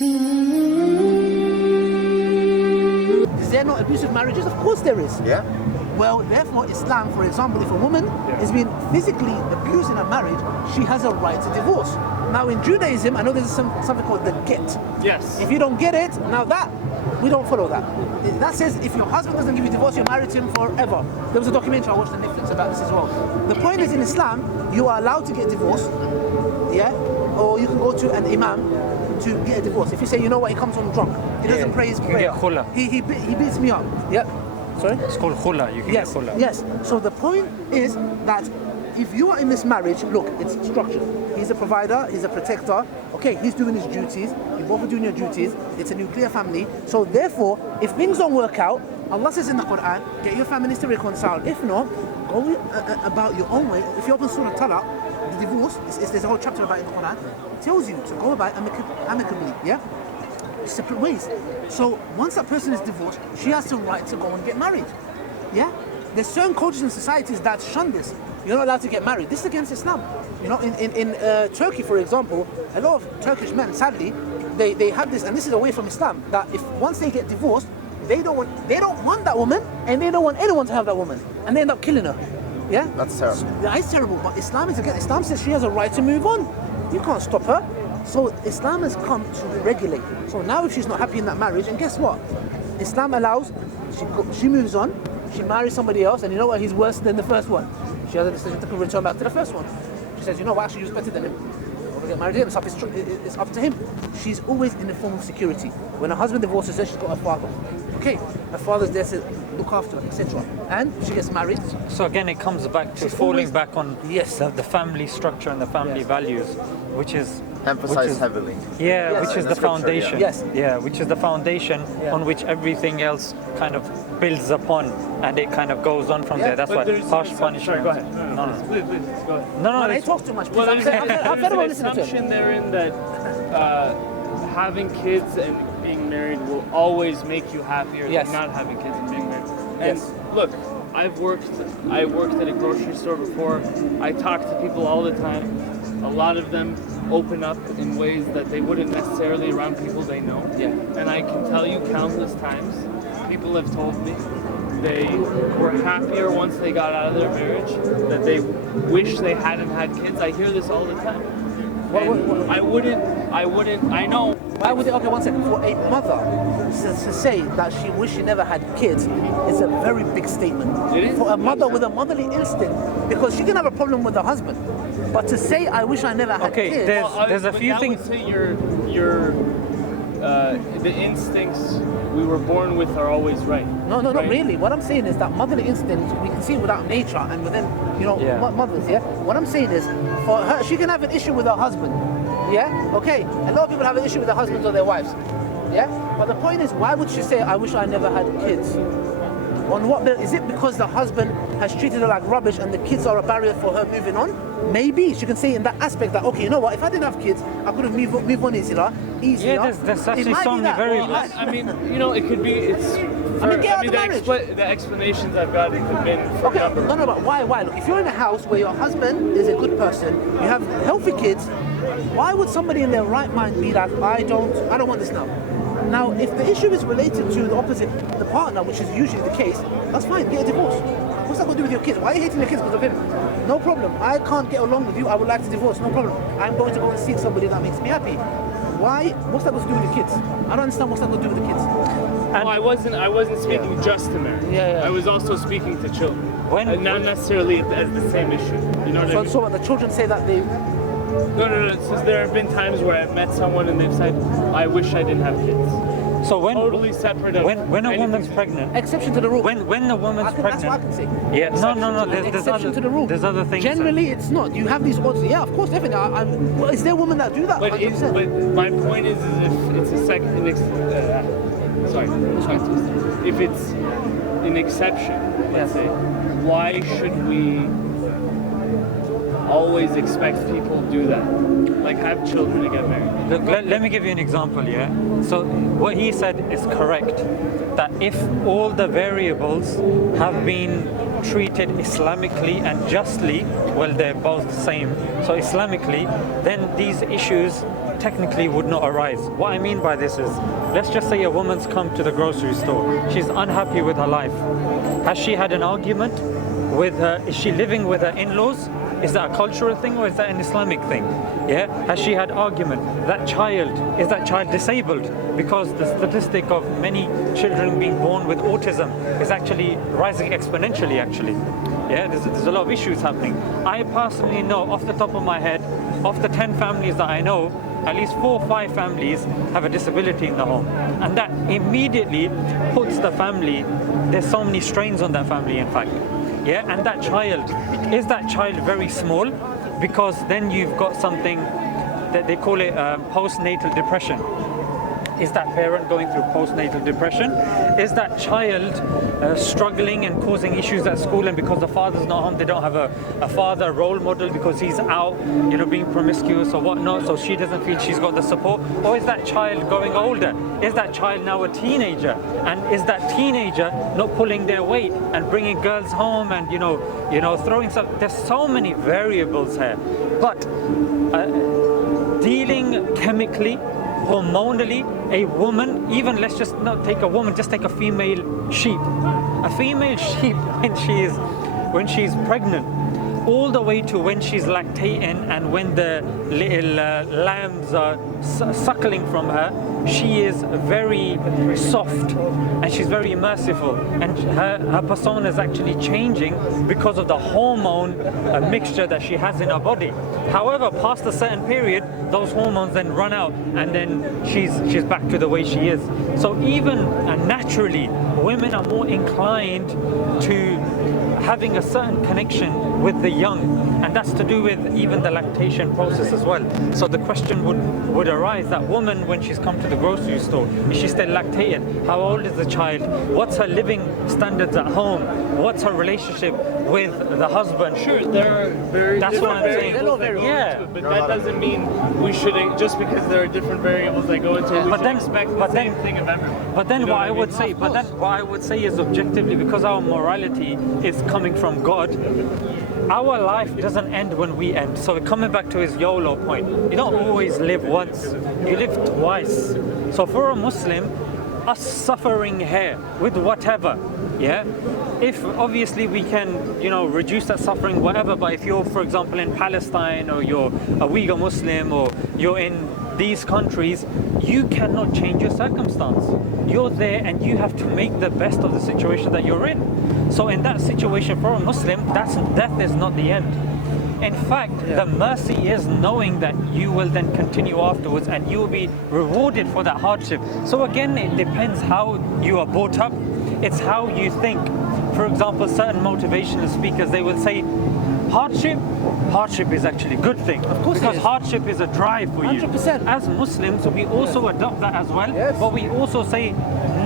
Is there not abusive marriages? Of course there is. Yeah. Well, therefore, Islam, for example, if a woman is being physically abused in a marriage, she has a right to divorce. Now, in Judaism, I know there's something called the get. Yes. If you don't get it, now that, we don't follow that. That says if your husband doesn't give you divorce, you're married to him forever. There was a documentary I watched on Netflix about this as well. The point is, in Islam, you are allowed to get divorced, yeah? Or you can go to an imam to get a divorce. If you say, you know what, he comes home drunk, he doesn't pray his prayer, he beats me up, yeah? Sorry? It's called khula. You can get khula. Yes. So the point is that if you are in this marriage, look, it's structured. He's a provider, he's a protector. Okay, he's doing his duties. You both are doing your duties. It's a nuclear family. So therefore, if things don't work out, Allah says in the Quran, get your families to reconcile. If not, go about your own way. If you open Surah Talaq, the divorce, there's a whole chapter about it in the Quran, it tells you to go about amicably, yeah? Separate ways. So once that person is divorced, she has the right to go and get married. Yeah? There's certain cultures and societies that shun this. You're not allowed to get married. This is against Islam. You know, in Turkey, for example, a lot of Turkish men, sadly, they have this, and this is away from Islam, that if once they get divorced, they don't want that woman, and they don't want anyone to have that woman, and they end up killing her. Yeah? That's terrible. That is terrible, but Islam is against. Islam says she has a right to move on. You can't stop her. So Islam has come to regulate. So now if she's not happy in that marriage, and guess what? Islam allows, she moves on, she marries somebody else, and you know what? He's worse than the first one. She has a decision to return back to the first one. She says, you know what? Actually, you're better than him. We'll get married to him. It's up to him. She's always in a form of security. When her husband divorces her, she's got her father. Okay, her father's there to look after her, etc. And she gets married. So again, it comes back to falling back on the family structure and the family values, which is emphasized heavily. Yeah, Yes. which is the foundation. Yes. Yeah, which is the foundation on which everything else kind of builds upon, and it kind of goes on from there. That's why harsh punishment. Sorry, go ahead. No, Please, go ahead. no. I talk too much. Well, I've there's fed an on listening to assumption him. therein that having kids and being married will always make you happier Yes. than not having kids and being married. And Yes. look, I worked at a grocery store before. I talk to people all the time. A lot of them open up in ways that they wouldn't necessarily around people they know. Yeah. And I can tell you countless times, people have told me they were happier once they got out of their marriage, that they wish they hadn't had kids. I hear this all the time. And I know. Why would it? Okay, one second. For a mother to say that she wished she never had kids is a very big statement. It is. For a mother with a motherly instinct, because she can have a problem with her husband, but to say I wish I never had kids. There's a few things. I would say the instincts we were born with are always right. No, right? not really. What I'm saying is that motherly instinct, we can see without nature and within, mothers, yeah? What I'm saying is, for her, she can have an issue with her husband, yeah? Okay, a lot of people have an issue with their husbands or their wives, yeah? But the point is, why would she say, I wish I never had kids? On what basis? Is it because the husband has treated her like rubbish and the kids are a barrier for her moving on? Maybe she can say in that aspect that, okay, you know what, if I didn't have kids, I could have moved on easier. Yeah, there's actually so many variables. I mean, it could be, the explanations I've got have been for Okay, no, but why? Look, if you're in a house where your husband is a good person, you have healthy kids, why would somebody in their right mind be like, I don't want this now? Now, if the issue is related to the opposite, the partner, which is usually the case, that's fine, get a divorce. What's that got to do with your kids? Why are you hating your kids because of him? No problem. I can't get along with you, I would like to divorce, no problem. I'm going to go and seek somebody that makes me happy. Why? What's that got to do with the kids? I don't understand what's that got to do with the kids. Well, I wasn't speaking just to marriage. Yeah. I was also speaking to children. Not necessarily as the same issue. You know what I mean? So what, the children say that they... No. So there have been times where I've met someone and they've said, I wish I didn't have kids. So when totally separate of when a woman's pregnant, Exception to the rule. when a woman's pregnant, that's what I can say. yeah, no. There's Exception to the rule. There's other things. Generally, it's not. You have these odds. Yeah, of course, definitely. Well, is there women that do that? But 100%. my point is if it's a second, if it's an exception, let's say, why should we always expect people to do that? Like have children to get married? Look, let me give you an example, yeah? So what he said is correct, that if all the variables have been treated Islamically and justly, well, they're both the same. So Islamically, then these issues technically would not arise. What I mean by this is, let's just say a woman's come to the grocery store. She's unhappy with her life. Has she had an argument with her? Is she living with her in-laws? Is that a cultural thing or is that an Islamic thing? Yeah? Has she had argument? Is that child disabled? Because the statistic of many children being born with autism is actually rising exponentially, actually. Yeah, there's a lot of issues happening. I personally know, off the top of my head, of the 10 families that I know, at least 4 or 5 families have a disability in the home. And that immediately puts the family, there's so many strains on that family, in fact. Yeah, and is that child very small? Because then you've got something that they call it postnatal depression. Is that parent going through postnatal depression? Is that child struggling and causing issues at school, and because the father's not home, they don't have a father role model because he's out, being promiscuous or whatnot, so she doesn't feel she's got the support? Or is that child growing older? Is that child now a teenager? And is that teenager not pulling their weight and bringing girls home and, throwing some... There's so many variables here. But dealing chemically, hormonally, a woman, even let's just not take a woman, just take a female sheep. A female sheep when she's pregnant, all the way to when she's lactating and when the little lambs are suckling from her, she is very soft and she's very merciful, and her persona is actually changing because of the hormone mixture that she has in her body. However, past a certain period, those hormones then run out and then she's back to the way she is. So even naturally, women are more inclined to having a certain connection with the young, and that's to do with even the lactation process as well. So the question would arise, that woman, when she's come to the grocery store, is she still lactating? How old is the child? What's her living standards at home? What's her relationship with the husband? Sure, there are very That's what I'm saying. variables that go into it, but that doesn't mean we shouldn't, just because there are different variables that go into it, we should expect the same thing of everyone. But then what I would say is, objectively, because our morality is coming from God, our life doesn't end when we end. So coming back to his YOLO point, you don't always live once, you live twice. So for a Muslim, us suffering here with whatever, yeah, if obviously we can, reduce that suffering, whatever, but if you're, for example, in Palestine, or you're a Uyghur Muslim, or you're in these countries, you cannot change your circumstance. You're there and you have to make the best of the situation that you're in. So in that situation, for a Muslim, death is not the end. In fact, the mercy is knowing that you will then continue afterwards and you will be rewarded for that hardship. So again, it depends how you are brought up. It's how you think. For example, certain motivational speakers, they will say, hardship is actually a good thing. Of course, because hardship is a drive for you. 100%. As Muslims, we also adopt that as well. Yes. But we also say,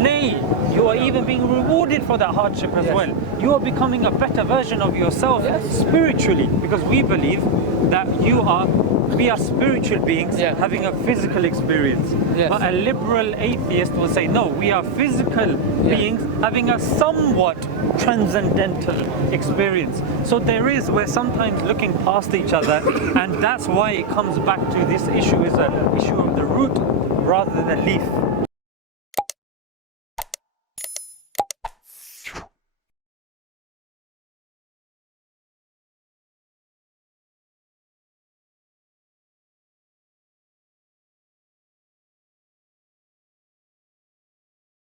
nay, you are even being rewarded for that hardship as well. You are becoming a better version of yourself spiritually, because we believe that we are spiritual beings having a physical experience. But a liberal atheist will say, no, we are physical beings having a somewhat transcendental experience. So we're sometimes looking past each other, and that's why it comes back to this issue is an issue of the root rather than the leaf.